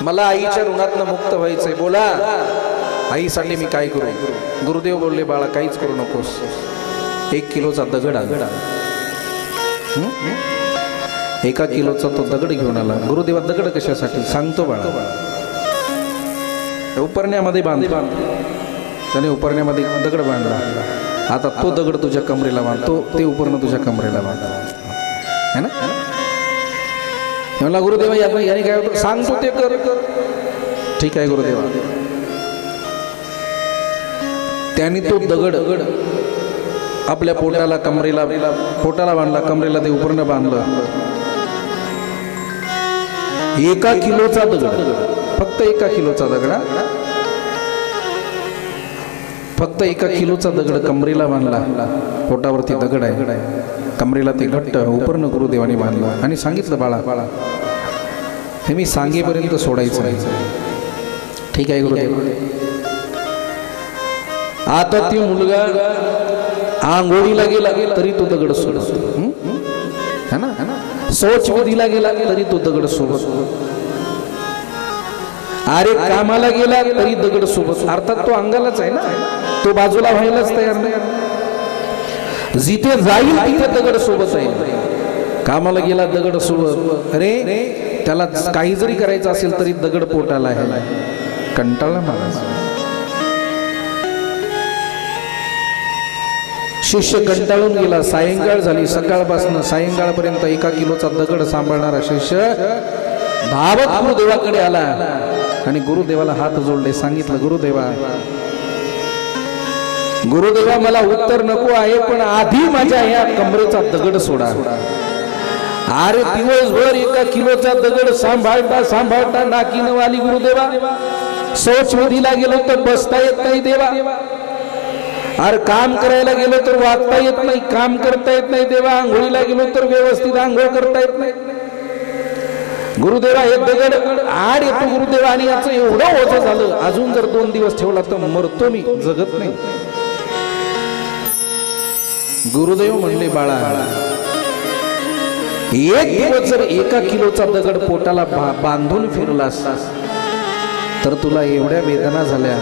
मला आईच्या ऋणातनं मुक्त व्हायचंय, बोला आईसाठी मी काय करू? गुरुदेव बोलले, बाळा काहीच करू नकोस, 1 किलोचा दगड आण. 1 किलोचा तो दगड घेऊन आला. गुरुदेवा दगड कशासाठी? सांगतो बाळा, उपरण्यामध्ये बांध. त्याने उपरण्यामध्ये दगड बांधला. आता तो दगड तुझ्या कमरेला बांधतो, ते उपरणं तुझ्या कमरेला बांधतो, है ना? म्हणला गुरुदेवा याने काय होतं? सांगतो ते कर. ठीक आहे गुरुदेवा. त्याने तो दगड आपल्या पोटाला पोटाला बांधला, कमरेला ते उपरणं बांधलं. 1 किलोचा दगड, फक्त 1 किलोचा दगड, फक्त 1 किलोचा दगड कमरेला बांधला. पोटावरती दगड आहे, कमरेला ते घट्ट उपरणं गुरुदेवाने बांधलं आणि सांगितलं, बाळा हे मी सांगेपर्यंत सोडायचं नाही. ठीक आहे गुरुदेव. आता ती मुलगा आंघोळीला गेला तरी तो दगड सोडत, है ना? शौच विधीला गेला तरी तो दगड सोबत. अरे कामाला गेला तरी दगड सोबत. अर्थात तो अंगालाच आहे ना, तो बाजूला व्हायलाच तयार नाही. जिथे जाईल तिथे दगड सोबत आहे. कामाला गेला दगड सोबत. अरे त्याला काही जरी करायचं असेल तरी दगड पोटाला आहे. कंटाळला महाराज. शिष्य कंटाळून गेला. सायंकाळ झाली. सकाळपासून सायंकाळपर्यंत 1 किलोचा दगड सांभाळणारा शिष्य धावत गुरुदेवाकडे आला आणि गुरुदेवाला हात जोडले. सांगितलं, गुरुदेवा मला उत्तर नको आहे, पण आधी माझ्या या कमरेचा दगड सोडा. अरे दिवसभर 1 किलोचा दगड सांभाळता नाकीनं वाली गुरुदेवा. शौच विधीला गेलो तर बसता येत नाही देवा. अरे काम करायला गेलो तर वागता येत नाही, काम करता येत नाही देवा. आंघोळीला गेलो तर व्यवस्थित आंघोळ करता येत नाही गुरुदेवा. हे दगड आड येतो गुरुदेवा आणि याचं एवढं ओझं झालं, अजून जर 2 दिवस ठेवला तर मरतो मी, जगत नाही. गुरुदेव म्हणले, बाळा 1 दिवस जर 1 किलोचा दगड पोटाला बांधून फिरलास तर तुला एवढ्या वेदना झाल्या.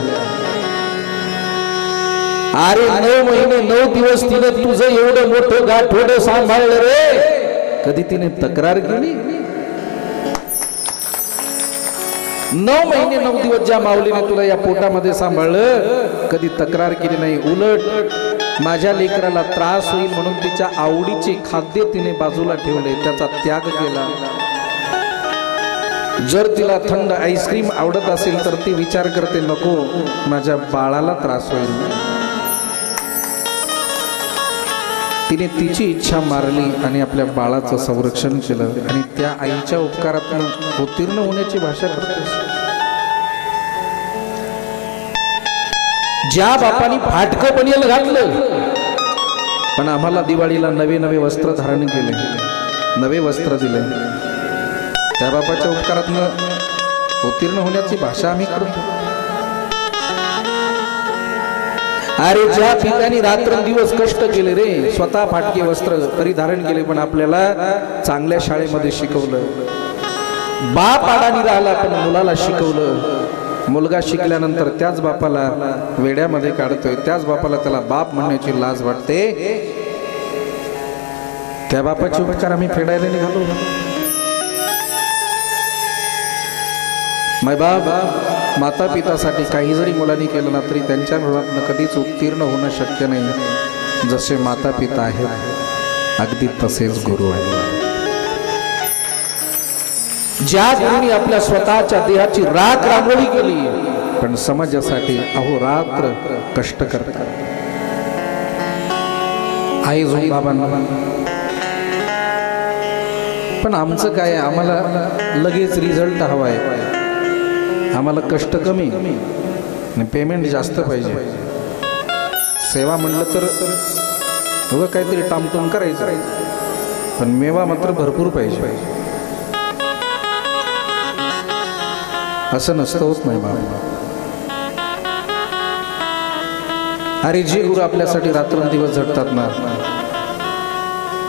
अरे 9 महिने 9 दिवस तिने तुझं एवढं मोठं गाठोडं सांभाळलं रे. कधी तिने तक्रार केली? 9 महिने 9 दिवस ज्या माऊलीने तुला या पोटामध्ये सांभाळलं, कधी तक्रार केली नाही. उलट माझ्या लेकराला त्रास होईल म्हणून तिच्या आवडीचे खाद्य तिने बाजूला ठेवले, त्याचा त्याग केला. जर तिला थंड आईस्क्रीम आवडत असेल तर ती विचार करते, नको माझ्या बाळाला त्रास होईल. तिने तिची इच्छा मारली आणि आपल्या बाळाचं संरक्षण केलं आणि त्या आईच्या उपकारातून उत्तीर्ण होण्याची भाषा करते. ज्या बापाने फाटकं बनेल घातलं पण आम्हाला दिवाळीला नवे वस्त्र धारण केले, नवे वस्त्र दिले, त्या बापाच्या उपकारातून उत्तीर्ण होण्याची भाषा आम्ही करतो. अरे ज्या पित्याने रात्रंदिवस कष्ट केले रे, स्वतः फाटके वस्त्र परिधारण केले, पण आपल्याला चांगल्या शाळेमध्ये शिकवलं. बाप अडाणी राहिला पण मुलाला शिकवलं. मुलगा शिकल्यानंतर त्याच बापाला वेड्यामध्ये काढतोय, त्याच बापाला त्याला बाप म्हणण्याची लाज वाटते. त्या बापाचे उपकार आम्ही फेडायला निघालो. माय बाप माता पितासाठी काही जरी मुलांनी केलं ना तरी त्यांच्या ऋणातनं कधीच उत्तीर्ण होणं शक्य नाही. जसे माता पिता आहेत अगदी तसेच गुरु आहेत. ज्या गुरुनी आपल्या स्वतःच्या देहाची राख रांगोळी केली पण समाजासाठी अहोरात्र कष्ट करतात. आई जो बाबांना पण आमचं काय, आम्हाला लगेच रिझल्ट हवाय, आम्हाला कष्ट कमी आणि पेमेंट जास्त पाहिजे. सेवा म्हणलं तर बघा काहीतरी टामटूम करायचं पण मेवा मात्र भरपूर पाहिजे. असं नसतं, होत नाही बाबा. अरे जे गुरु आपल्यासाठी रात्रंदिवस झटतात ना,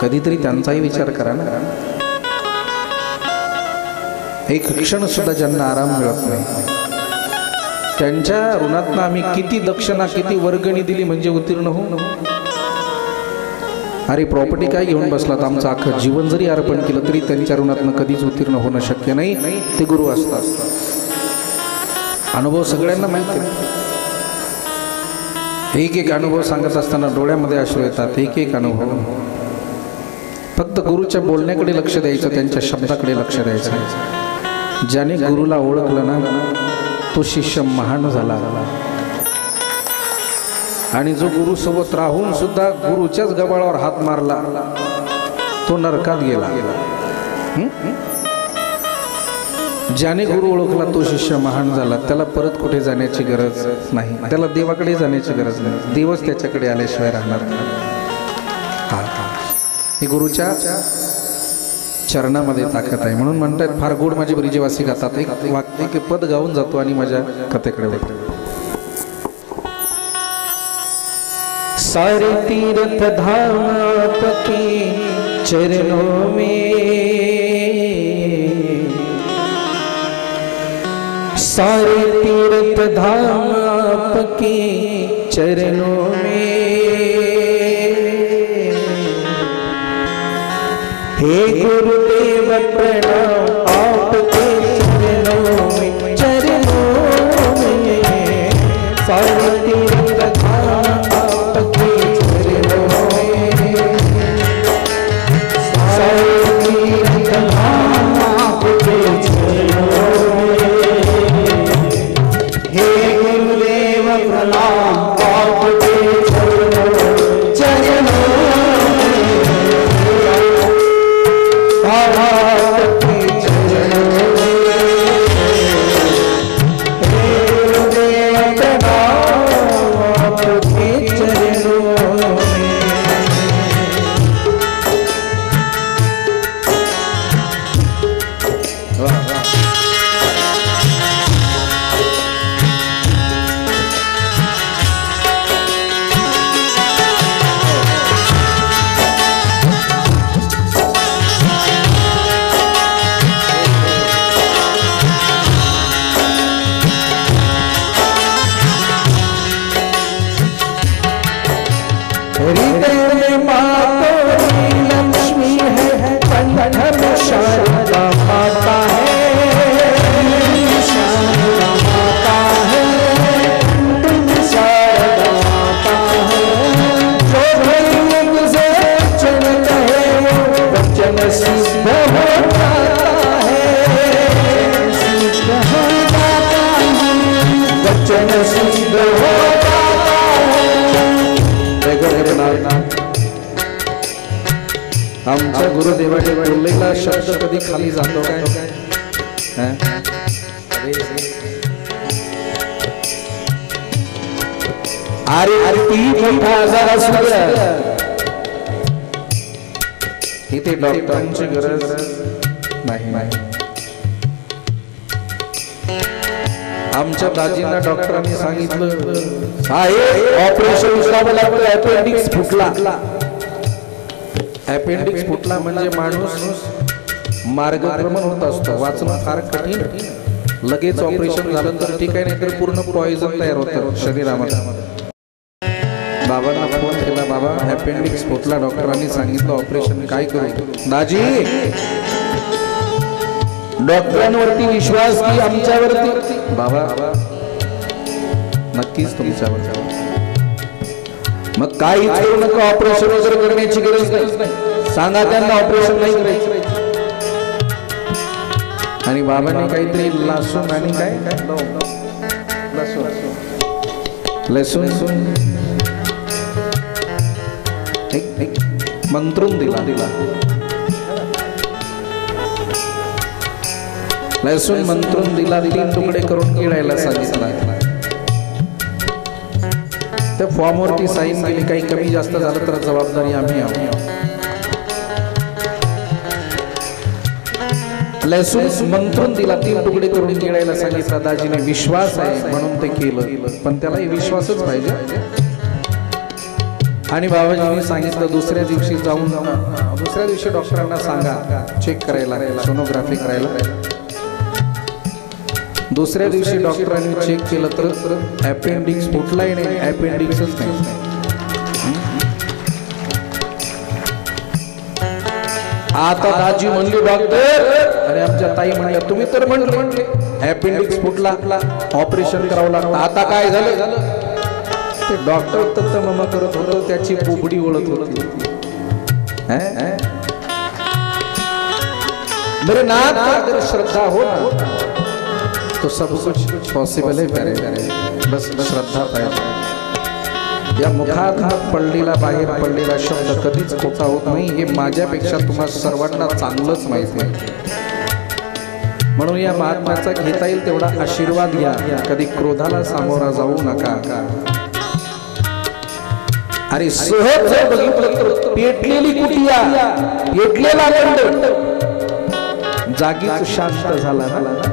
कधीतरी त्यांचाही विचार करा ना. एक क्षण सुद्धा ज्यांना आराम मिळत नाही, त्यांच्या ऋणातनं आम्ही किती दक्षिणा किती वर्गणी दिली म्हणजे उत्तीर्ण हो. अरे प्रॉपर्टी काय घेऊन बसलात, आमचं अख्खं जीवन जरी अर्पण केलं तरी त्यांच्या ऋणातनं कधीच उत्तीर्ण होणं शक्य नाही. ते गुरु असतात. अनुभव सगळ्यांना माहिती आहे. एक एक अनुभव सांगत असताना डोळ्यामध्ये अश्रू येतात. एक एक अनुभव. फक्त गुरुच्या बोलण्याकडे लक्ष द्यायचं, त्यांच्या शब्दाकडे लक्ष द्यायचं. ज्याने गुरुला ओळखलं ना तो शिष्य महान झाला, आणि जो गुरु सोबत राहून सुद्धा गुरुच्याच गबाळावर हात मारला तो नरकात गेला. ज्याने गुरु ओळखला तो शिष्य महान झाला. त्याला परत कुठे जाण्याची गरज नाही, त्याला देवाकडे जाण्याची गरज नाही. देवच त्याच्याकडे आल्याशिवाय राहणार. हे गुरुच्या चरणामध्ये ताकद आहे. म्हणून म्हणतात फार गोड माझे ब्रिजेवासी गातात. एक वाक्य एक पद गाऊन जातो आणि माझ्या कथेकडे वळतो. सारे तीर्थ धाम आपके चरणों में, सारे तीर्थ धाम आपके चरणों में, हे गुरुदेव प्रणाम आपके चरणों में, चरणों में, सारे तीर्थ धाम आपके चरणों में, सारे तीर्थ धाम आपके चरणों में, हे गुरुदेव प्रणाम आपके चरणों में, चरणों आमच्या गुरुदेवाने बोललेला शब्द कधी खाली जातो काय? अरे ती मोठा आजार असू द्या, इथे डॉक्टरांची गरज नाही. आमच्या दाजींना डॉक्टरांनी सांगितलं साहेब ऑपरेशन करावं लागलं, अपेंडिक्स फुटला. अपेंडिक्स फुटला म्हणजे माणूस मार्गक्रमण होत असतो, वाचणं फार कठीण. लगेच ऑपरेशन झालं तर ठीक आहे, नाहीतर पूर्ण पॉइझन तयार होतं शरीरामध्ये. बाबांना फोन केला, बाबा अपेंडिक्स फुटला, डॉक्टरांनी सांगितलं ऑपरेशन, काय करू? दाजी डॉक्टरांवरती विश्वास की आमच्यावरती? बाबा नक्कीच तुमच्यावर. मग काहीच करू नका, ऑपरेशन वगैरे करण्याची गरज नाही, सांगा त्यांना ऑपरेशन नाही करायचं. आणि बाबांनी काहीतरी लसूण आणि काय लसूण मंत्रून दिला. लसूण मंत्रून दिला, 3 तुकडे करून गिळायला सांगितलं. त्या फॉर्मवरती साईन केली, काही कमी जास्त झालं तर जबाबदारी आम्ही आहोत. लसूण मंत्रून दिला, 3 तुकडे करून गिळायला सांगितलं. दाजीने विश्वास आहे म्हणून ते केलं, पण त्यालाही विश्वासच पाहिजे. आणि बाबाजींनी सांगितलं दुसऱ्या दिवशी जाऊन, दुसऱ्या दिवशी डॉक्टरांना सांगा चेक करायला, सोनोग्राफी करायला. दुसऱ्या दिवशी डॉक्टरांनी चेक केलं तर अपेंडिक्स फुटलाही नाही, अपेंडिक्सच नाही. आता दाजी म्हणली डॉक्टर, अरे आमच्या ताई म्हणल्या तुम्ही तर म्हणले अपेंडिक्स फुटला, ऑपरेशन करावं लागतं. आता काय झालं? ते डॉक्टर तर ममा करत होतं, त्याची बोबडी ओळख होती. मेरे नाथ अगर श्रद्धा हो ना तो सब कुछ पॉसिबल है प्यारे. बस श्रद्धा पाहिजे. या मुखात पडलेला बाहेर पडलेला शब्द कधीच खोटा होत नाही, हे माझ्यापेक्षा तुम्हा सर्वांना चांगलंच माहिती आहे. म्हणून या महात्म्याचा घेता येईल तेवढा आशीर्वाद घ्या. कधी क्रोधाला सामोरा जाऊ नका. अरे सहज जर बघितलं तर पेटलेली कुटिया, पेटलेला गंड जागीच शांत झाला ना.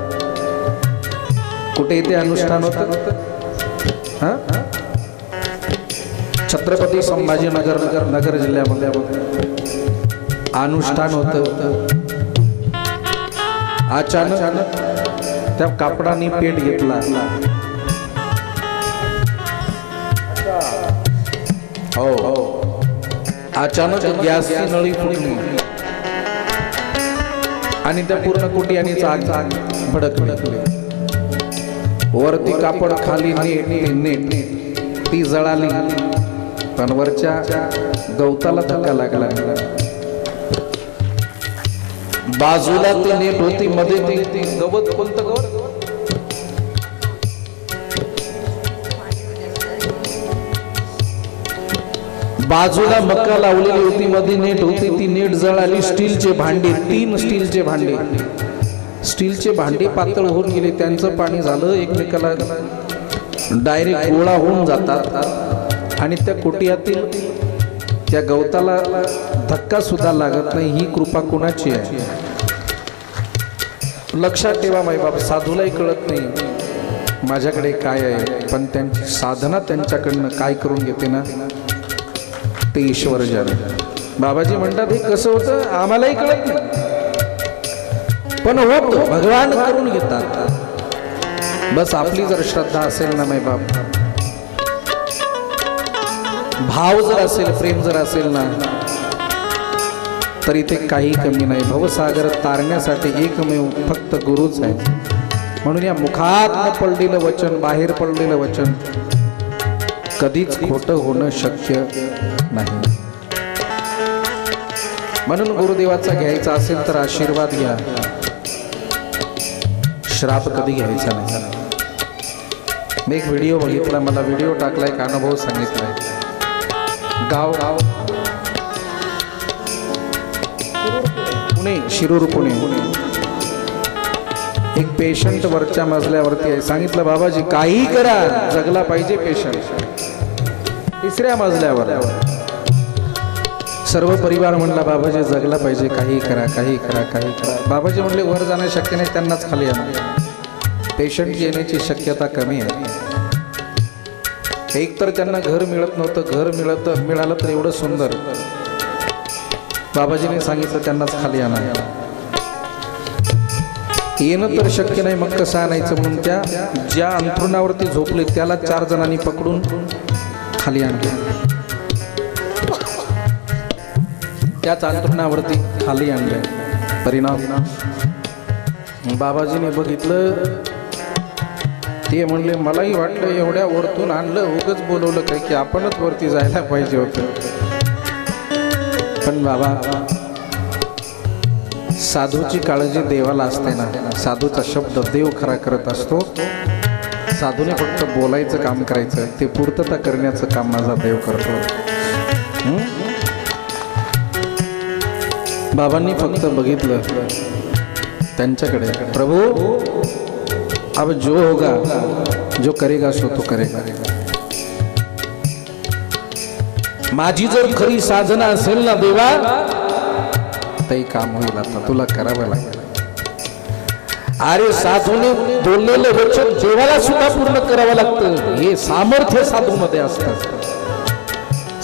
कुठे इथे अनुष्ठान होतं? छत्रपती संभाजीनगर जिल्ह्यामध्ये अनुष्ठान होतं. अचानक त्या कापडाने पेट घेतला. हो, अचानक गॅसची नळी फुटली आणि त्या पूर्ण कुटियानीच आग भडकली. वरती कापड, खाली नेट ती जळाली, पण वरच्या गवताला धक्का लागला. बाजूला ती नेट होती, मध्ये ती गवत. कोणतं गवत? बाजूला मक्का लावलेली होती, मध्ये नेट होती, ती नेट जळाली. स्टीलचे भांडे, 3 स्टीलचे भांडे, स्टीलचे भांडे पातळ होऊन गेले. त्यांचं पाणी झालं, एकमेकाला डायरेक्ट गोळा होऊन जातात आणि त्या कुटियातील त्या गवताला धक्का सुद्धा लागत नाही. ही कृपा कोणाची आहे? लक्षात ठेवा मायबाप, साधूलाही कळत नाही माझ्याकडे काय आहे, पण त्यांची साधना त्यांच्याकडनं काय करून घेते ना ते ईश्वर जाणे. बाबाजी म्हणतात हे कसं होतं आम्हालाही कळत नाही, पण होत भगवान करून घेतात. बस आपली जर श्रद्धा असेल ना मायबाप, भाव जर असेल, प्रेम जर असेल ना, तर इथे काही कमी नाही. भवसागर तारण्यासाठी एकमेव फक्त गुरुच आहे. म्हणून या मुखात न पडलेलं वचन, बाहेर पडलेलं वचन कधीच खोटं होणं शक्य नाही. म्हणून गुरुदेवाचा घ्यायचा असेल तर आशीर्वाद घ्या, श्राप कधी घ्यायचा नाही. मी एक व्हिडिओ बघितला, मला व्हिडिओ टाकला, एक अनुभव सांगितलाय. गाव पुणे, शिरूर पुणे. एक पेशंट वरच्या मजल्यावरती आहे. सांगितलं बाबाजी काही करा, जगला पाहिजे पेशंट. 3ऱ्या मजल्यावर सर्व परिवार म्हणला बाबाजी जगला पाहिजे, काही करा, काही करा, काही करा. बाबाजी म्हणले वर जाणं शक्य नाही, त्यांनाच खाली आणा. पेशंट येण्याची शक्यता कमी आहे. एक तर त्यांना घर मिळत नव्हतं, घर मिळालं तर एवढं सुंदर. बाबाजीने सांगितलं त्यांनाच खाली आणा. येणं तर शक्य नाही, मग कसं आणायचं? म्हणून त्या ज्या अंथरुणावरती झोपले त्याला 4 जणांनी पकडून खाली आणले. त्याच अंथरुणावरती खाली आणले. परिणाम बाबाजीने बघितलं, ते म्हणले मलाही वाटलं एवढ्या वरतून आणलं, उगच बोलवलं काय की आपणच वरती जायला पाहिजे होतं. पण बाबा साधूची काळजी देवाला असते ना. साधूचा शब्द देव खरा करत असतो. साधूने फक्त बोलायचं काम करायचं, ते पूर्तता करण्याचं काम माझा देव करतो. बाबांनी फक्त बघितलं त्यांच्याकडे, प्रभू अब जो होगा, जो करेगा सो तो करेगा. माझी जर खरी साधना असेल ना देवा, ते काम होईल. आता तुला करावं लागेल. अरे साधूने बोललेलं वचन देवाला सुद्धा पूर्ण करावं लागतं. हे सामर्थ्य साधूमध्ये असतं.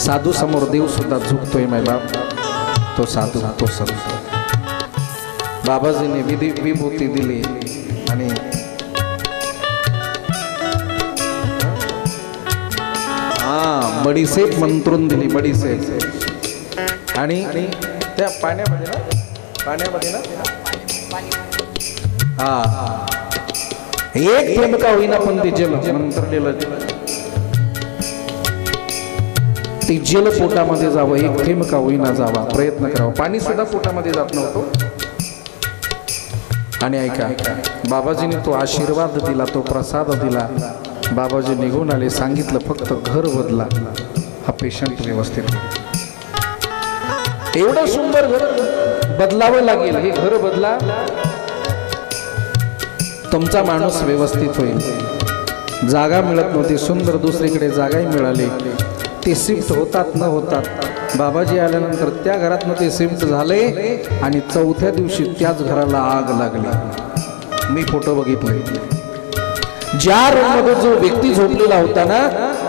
साधू समोर देव सुद्धा झुकतोय माय बाप. तो साधू, तो संत. बाबाजीने विभूती दिली आणि बडीसेप मंत्रून दिली, बडीसेप. आणि त्या पाण्यामध्ये ना हा एक थेंब का होईना पण ते जल मंत्रलेलं ते जल पोटामध्ये जावं, एक थेंब का होईना जावा, प्रयत्न करावा. पाणी सुद्धा पोटामध्ये जात नव्हतं. आणि ऐका, बाबाजीने तो आशीर्वाद दिला, तो प्रसाद दिला. बाबाजी निघून आले, सांगितलं फक्त घर बदला, हा पेशंट व्यवस्थित. एवढं सुंदर घर बदलावं लागेल, हे घर बदला, तुमचा माणूस व्यवस्थित होईल. जागा मिळत नव्हती, सुंदर दुसरीकडे जागाही मिळाली. ते शिफ्ट होतात न होतात बाबाजी आल्यानंतर त्या घरातनं ते शिफ्ट झाले आणि चौथ्या दिवशी त्याच घराला आग लागली. मी फोटो बघितले. ज्या रूम मध्ये जो व्यक्ती झोपलेला होता ना,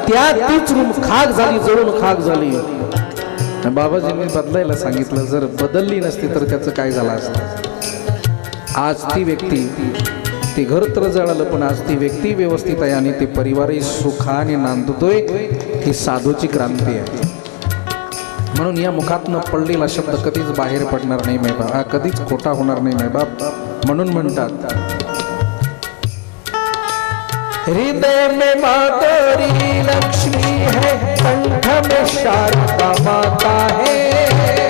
त्या तीच रूम खाक झाली, जळून खाक झाली. बाबाजींनी बदलायला सांगितलं, जर बदलली नसती तर त्याचं काय झालं असतं. आज ती व्यक्ती, ते घर तर जळालं पण आज ती व्यक्ती व्यवस्थित आहे आणि ते परिवारही सुखाने नांदतोय. ही साधूची क्रांती आहे. म्हणून या मुखातनं पडलेला शब्द कधीच बाहेर पडणार नाही मैबाप, हा कधीच खोटा होणार नाही मैबाप. म्हणून म्हणतात, हृदय में मातरी लक्ष्मी है, कंठ में शारदा माता है,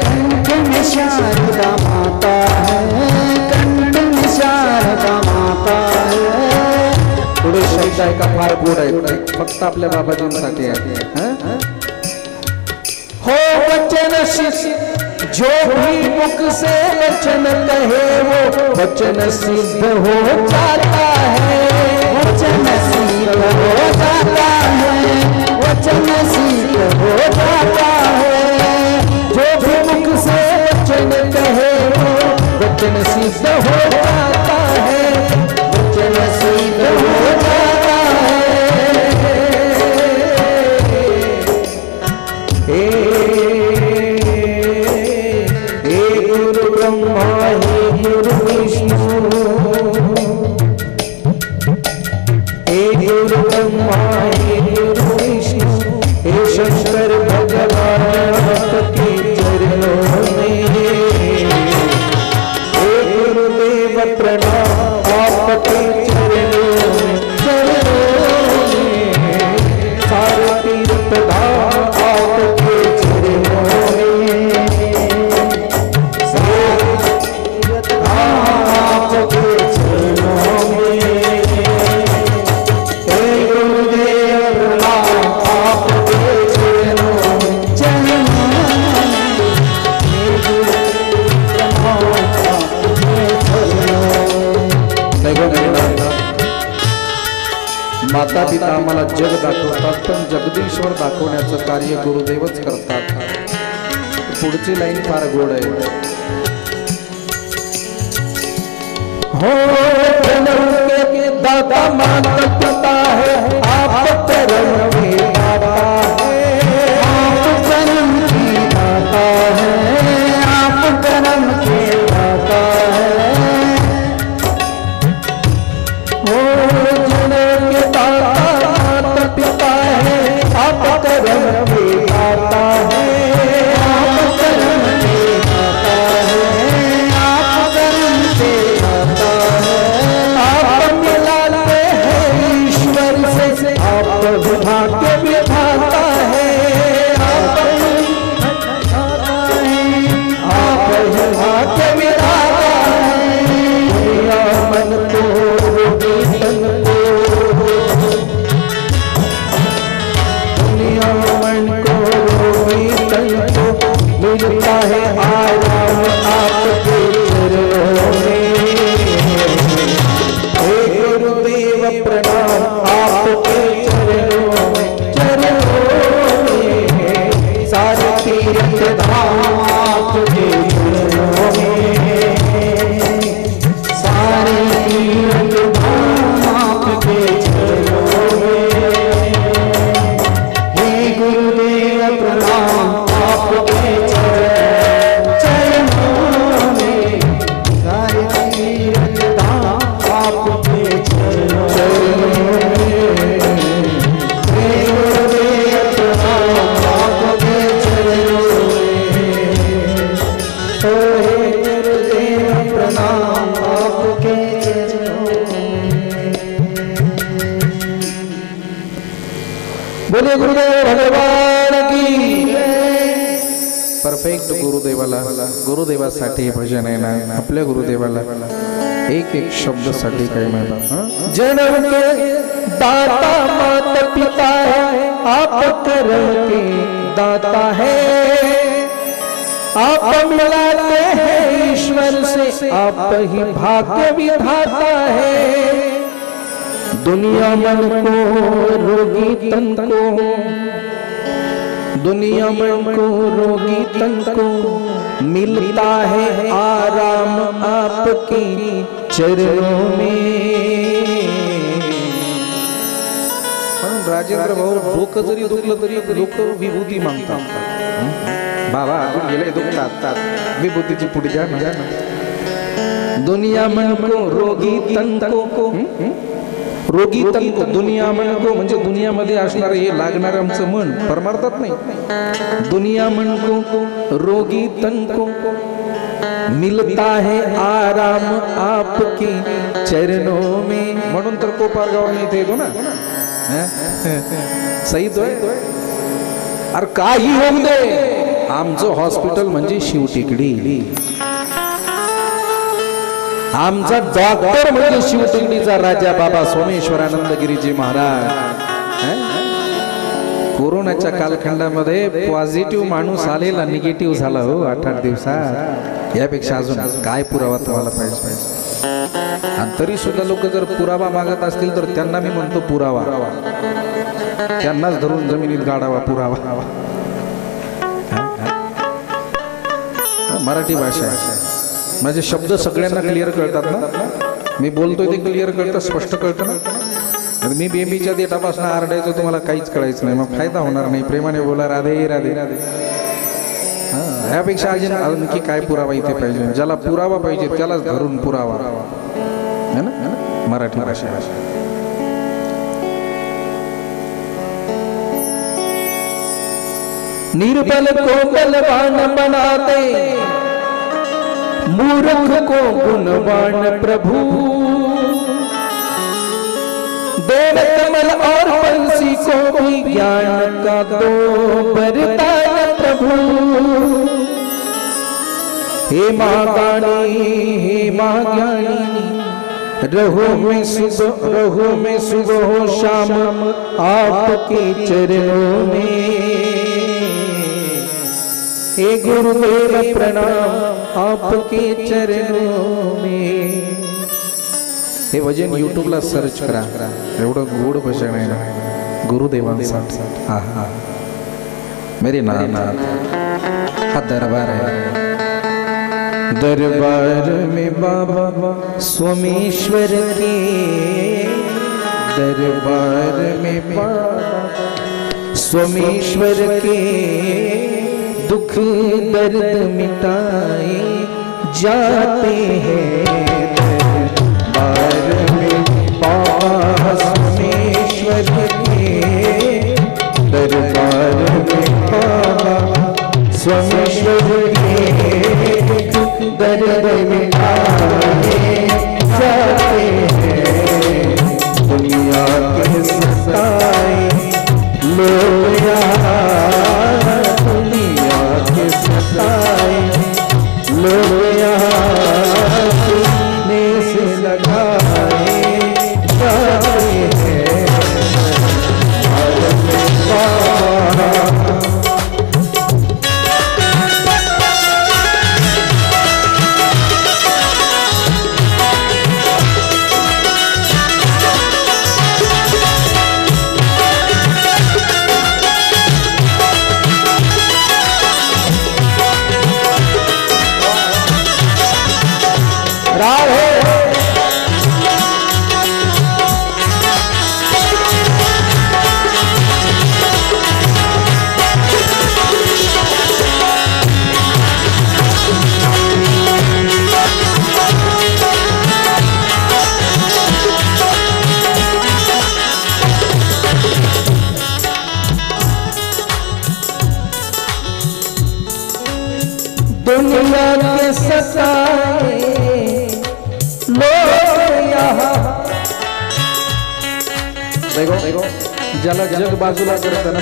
कंठ में शारदा माता है, कंठ में शारदा माता है. थोडे शब्द आहे का फार गोड आहे, फक्त आपल्या बाबाजींसाठी आहे. हो वचन जो भी मुख से वचन कहे वो वचन सिद्ध हो जाता है, वचन सिद्ध हो जाता है, वचन सिद्ध हो जाता है. जो भी मुख से वचन कहे वो वचन सिद्ध हो जाता है, वचन सिद्ध हो जाता है. गुरु ब्रह्मा हे गुरु विष्णु, गुरु ब्रह्मा हे गुरु विष्णु, हे शंकर भगवान आपके चरणों में, हे गुरुदेव प्रणाम आपके चरणों में, चरणों में, सारे तीर्थ धाम आपके चरणों में, सारे धाम आपके चरणों में. माता पिता आम्हाला जग दाखवतात, पण जगदीश्वर दाखवण्याचं कार्य गुरुदेवच करतात. पुढची लाईन फार गोड आहे. हो जन्म के दाता माता पिता है, आप कर्म के दाता है, आप कर्म की दाता है, आप कर्म के दाता है. हो जन्म के दाता माता पिता है, आप कर्म के दाता है, आप कर्म के दाता है, आप कर्म के दाता है. आप मिलाते हैं बोले गुरुदेव भगवान की परफेक्ट गुरुदेवासाठी भजन आहे ना आपल्या गुरुदेवाला एक एक शब्द साठी काय म्हणतात जन्म के दाता माता पिता है आप कर्म के दाता है आप मिलाते हैं ईश्वर से आप ही भाग्य विधाता है दुनिया मन को रोगी तन को दुनिया मन को रोगी तन को मिलता है आराम आपके चरणों में राजेंद्र भाऊ डोकं जरी दुखलं तरी लोक विभूती मागतात बाबा गेले दुखतात विभूतीची पुढे द्या ना दुनिया मन को रोगी तन को रोगी तन को दुनिया मन को म्हणजे दुनियामध्ये असणार हे लागणार आमचं मन परमार्थात नाही दुनिया मन को रोगी तन को मिलता है आराम आपके चरणों में म्हणून तर कोपारगाव नाही ते येतो ना सही तो अरे काही होऊ दे आमचं हॉस्पिटल म्हणजे शिवटेकडी आमचा डॉक्टर म्हणजे शिवटेकडीचा राजा बाबा सोमेश्वरानंद गिरीजी महाराज कोरोनाच्या कालखंडामध्ये पॉझिटिव्ह माणूस आलेला निगेटिव्ह झाला हो 8-8 दिवसात यापेक्षा अजून काय पुरावा तुम्हाला पाहिजे आणि तरी सुद्धा लोक जर पुरावा मागत असतील तर त्यांना मी म्हणतो पुरावा त्यांनाच धरून जमिनीत गाडावा पुरावा मराठी भाषा माझे शब्द सगळ्यांना क्लिअर कळतात ना मी बोलतोय ते क्लिअर कळतं स्पष्ट कळतं ना मी बेबीच्या देठापासून आरडायचं तुम्हाला काहीच कळायचं नाही मग फायदा होणार नाही प्रेमाने बोला राधे राधे राधे यापेक्षा अजून आणखी काय पुरावा इथे पाहिजे ज्याला पुरावा पाहिजे त्यालाच धरून पुरावा है ना मराठी भाषा निर्बल को बलवान बना दे मूर्ख को गुणवान प्रभु देव कमल और बंसी को भी ज्ञान का दो वरदान प्रभु हे माँ ज्ञानी रहो में सुबह शाम आपके चरणों में हे गुरुदेव प्रणाम आपके चरणों में हे भजन यूट्यूबला सर्च करा एवढं गोड भजन आहे ना गुरुदेवांसाठी हा हा मेरे नाथ हा दरबार आहे दरबार में बाबा सोमेश्वर के दरबार में बाबा सोमेश्वर के दुख दर्द मिटाए जाते हैं दरबार में बाबा सोमेश्वर के दरबार में बाबा सोमेश्वर दर्द मिटाए जाते हैं दुनिया के सताए लोग यहाँ दुनिया के सताए लोग यहाँ सुनने से लगाए जाते हैं दुनिया के सताए लोग यहाँ देखो ज्याला जग बाजूला करताना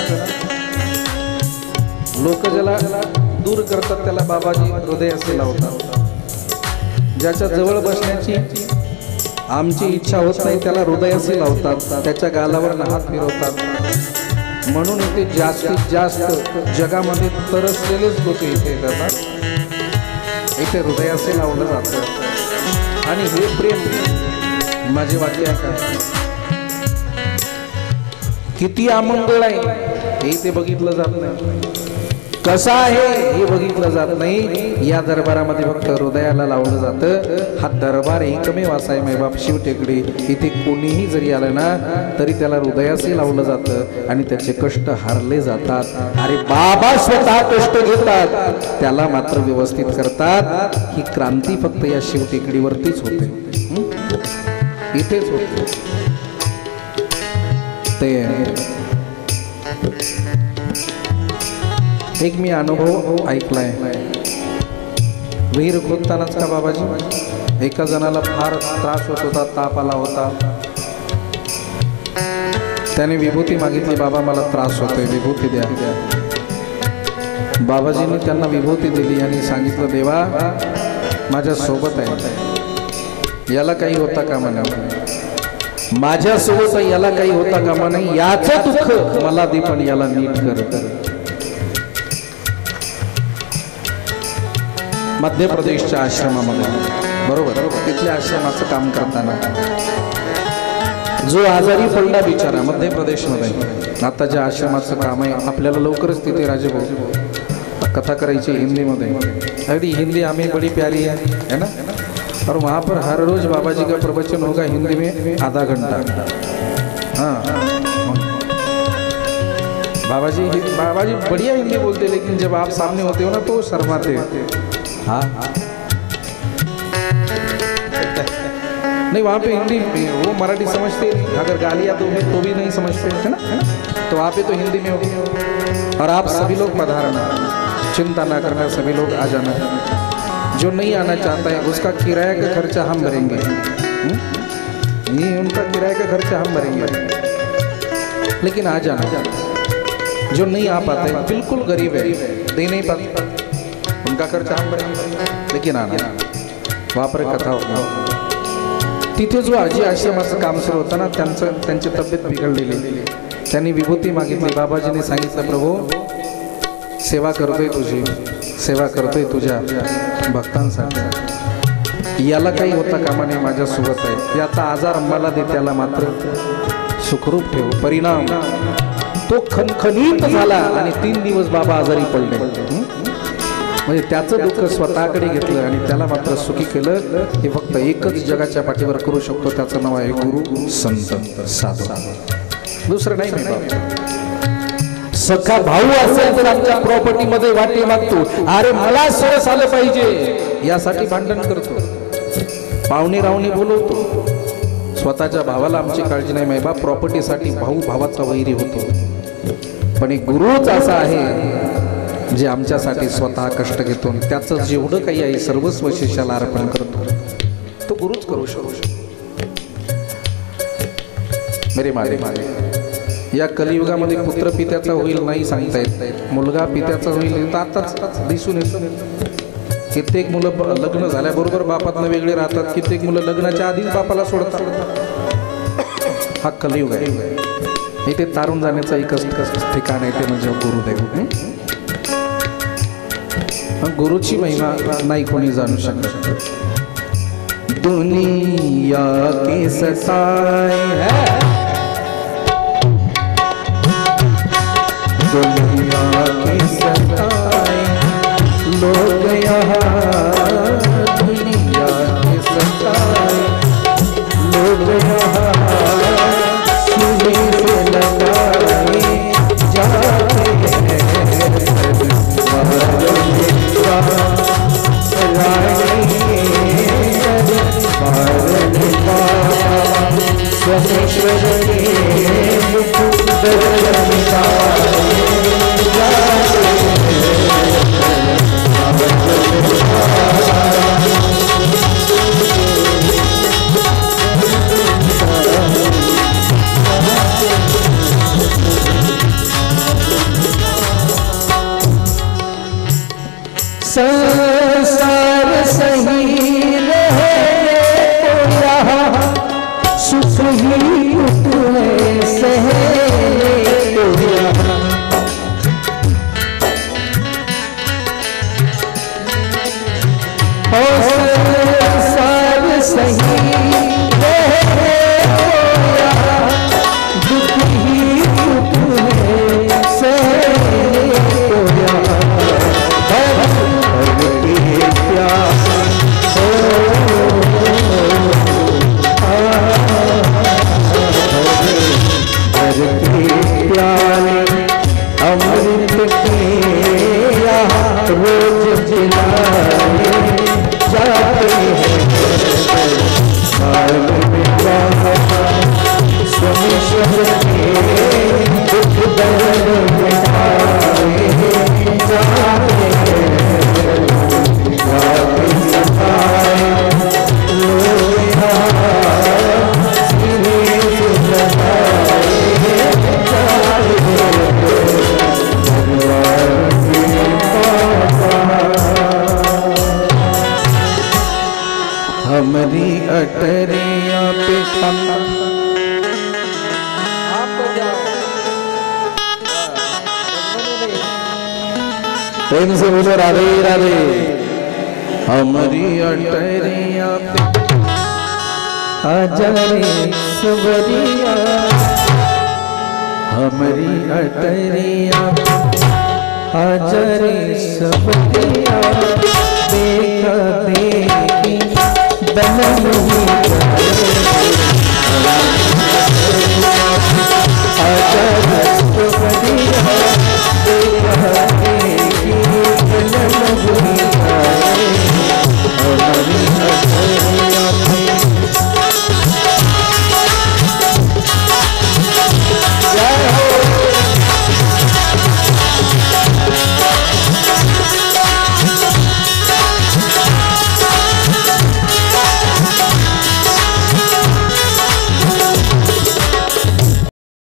लोक ज्याला दूर करतात त्याला बाबाजी हृदय असे लावतात. ज्याच्या जवळ बसण्याची आमची इच्छा होत नाही त्याला हृदय असे लावतात. त्याच्या गालावर हात फिरवतात. म्हणून इथे जास्तीत जास्त जगामध्ये तरसलेलेच लोक इथे येतात. इथे हृदय असे लावलं जातं. आणि हे प्रेम माझे वाक्य आहे किती अमंगळ आहे हे इथे बघितलं जात नाही. कसा आहे हे बघितलं जात नाही. या दरबारामध्ये फक्त हृदयाला लावलं जातं. हा दरबार एकमेव असा आहे मायबाप शिवटेकडी. इथे कोणीही जरी आलं ना तरी त्याला हृदयाशी लावलं जातं आणि त्याचे कष्ट हारले जातात. अरे बाबा स्वतः कष्ट घेतात त्याला मात्र व्यवस्थित करतात. ही क्रांती फक्त या शिवटेकडीवरतीच होते. इथेच होते. ते एक मी अनुभव ऐकलाय. विहीर खोदतानाच का बाबाजी एका जणाला फार त्रास होत होता. ताप आला होता. त्याने विभूती मागितली. बाबा मला त्रास होतोय विभूती द्या. बाबाजींनी त्यांना विभूती दिली आणि सांगितलं देवा माझ्या सोबत आहे याला काही होता कामा नाही. माझ्या सोबत याला काही होता कामा नाही. याचं दुःख मला दे पण याला नीट कर. मध्य प्रदेशच्या आश्रमामध्ये बरोबर तिथल्या आश्रमाचं काम करताना जो आजारी पडला बिचारा मध्य प्रदेशमध्ये. आता ज्या आश्रमाचं काम आहे आपल्याला लवकरच तिथे राजेभाऊ कथा करायची हिंदीमध्ये. अगदी हिंदी हमें बड़ी प्यारी है ना. और वहाँ पर हर रोज बाबा जी का प्रवचन होगा हिंदी में आधा घंटा. हाँ बाबाजी बढ़िया हिंदी बोलते लेकिन जब आप सामने होते हो ना तो शर्माते. हाँ नहीं वहाँ पे हिंदी वो मराठी समझते नहीं. अगर गालियाँ दो तो भी नहीं समझते है ना. तो वहाँ पे तो हिंदी में होगी. और आप सभी लोग पधारना. चिंता ना करना. सभी लोग आ जाना. जो नहीं आना चाहता है उसका किराया का खर्चा हम भरेंगे. नहीं उनका किराया का खर्चा हम भरेंगे. लेकिन आ जाना. जो नहीं आ पाते बिल्कुल गरीब है दे नहीं पाते उनका खर्चा हम भरेंगे. लेकिन आना. वहाँ पर कथा होगा. तिथे जो आजी आश्रमाचं काम सुरू होतं ना त्यांची तब्येत बिघडलेली. त्यांनी विभूती मागितली. बाबाजीने सांगितलं प्रभू सेवा करतोय तुझी सेवा करतोय तुझ्या भक्तांसाठी. याला काही होता कामा नाही माझ्या सोबत आहे. याचा आजार मला दे त्याला मात्र सुखरूप ठेव. परिणाम तो खणखणीत झाला आणि 3 दिवस बाबा आजारी पडले. म्हणजे त्याचं दुःख स्वतःकडे घेतलं आणि त्याला मात्र सुखी केलं. हे फक्त एकच जगाच्या पाठीवर करू शकतो. त्याचं नाव आहे गुरु संत साधू. दुसरं नाही बाबा. सखा भाऊ असेल तर आमच्या प्रॉपर्टी मध्ये वाटे मागतो. अरे मला सरस आलं पाहिजे यासाठी भांडण करतो. पाहुणे रावणे बोलवतो. स्वतःच्या भावाला आमची काळजी नाही माहिती. प्रॉपर्टीसाठी भाऊ भावाचा वैरी होतो. पण एक गुरुच असा आहे जे आमच्यासाठी स्वतः कष्ट घेतो. त्याचं जेवढं काही आहे सर्वस्व शिष्याला अर्पण करतो. तो गुरुच करू शकतो. मेरे मारे या कलियुगामध्ये पुत्र पित्याचा होईल नाही सांगता येत. मुलगा पित्याचा होईल तर आताच दिसून येतं. कित्येक मुलं लग्न झाल्याबरोबर बापातनं वेगळे राहतात. कित्येक मुलं लग्नाच्या आधीच बापाला सोडतात. हा कलियुग आहे. इथे तारून जाण्याचं एकच ठिकाण आहे ते म्हणजे गुरुदेव. गुरुची महिमा नाही कोणी जाणू शकत. दुनिया की सताई है दुनिया की सताई लोग यहाँ दुनिया की सताई लोग यहाँ सुनी से लगाए जाते हैं. सुख ही तुम्हें सहने को यहाँ। ओ संसार सही रहने को यहाँ, दुख ही तुम्हें सहने को यहाँ। भर के प्यास प्यारे अमृत के यहाँ रोज जिलाए जाते हैं। स्वामी स्वर के दुख दर्द मिटाए जाते हैं। जाते सताए लोया सीने से लगाए हमारी अटरिया पे प्रेम से बोलो राधे राधे। हमारी अटरिया पे आजा रे सबरिया, हमारी अटरिया आजा रे सबरिया। देखा देखी बन नहीं